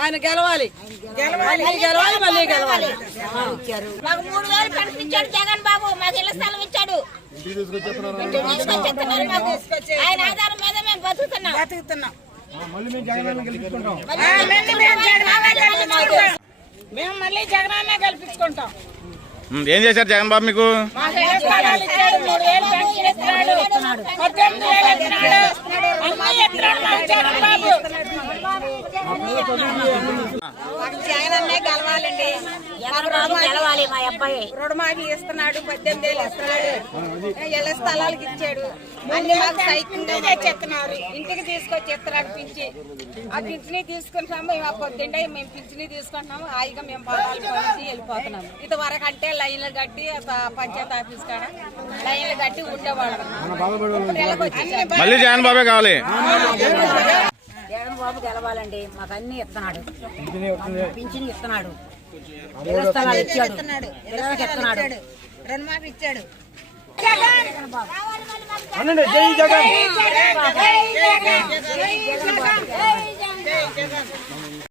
ఆయన గెలవాలి, మళ్ళీ గెలవాలి. మాకు 3000 పెన్షన్ ఇచ్చాడు జగన్ బాబు. మాకు ఇళ్ల స్థలం ఇచ్చాడు. ఆయన ఆధారం మీద మేము బతుకుతున్నాం. మేము మళ్ళీ జగనన్న గెలిపించుకుంటాం. ఏం చేశారు జగన్ బాబు మీకు? జగనన్నే గెలవాలండి. గెలవాలి. మా అబ్బాయి రుణమాఫీ ఇస్తున్నాడు, 18,000 ఇస్తున్నాడు, ఇళ్ల స్థలాలకు ఇచ్చాడు, అన్ని మాకు సైకింగ్ తెచ్చేస్తున్నారు, ఇంటికి తీసుకొచ్చి ఇస్తున్నాడు పింఛి. ఆ పింఛని తీసుకుంటున్నాము. మేము పొద్దుండే మేము పింఛని తీసుకుంటున్నాము. హాయిగా మేము పొలాలు పనికి వెళ్ళిపోతున్నాము. ఇంతవరకు అంటే లైన్లు కట్టి పంచాయతీ ఆఫీస్ కాడ లైన్లు కట్టి ఉండేవాళ్ళం. మళ్ళీ జగన్ బాబే కావాలి. జగన్ బాబు గెలవాలండి. మాకు అన్ని ఇస్తున్నాడు, పింఛని ఇస్తున్నాడు, ఇళ్ల స్థలాలు ఇచ్చాడు, పిల్లలకి ఇస్తున్నాడు, రుణమాఫీ ఇచ్చాడు. జై జగన్.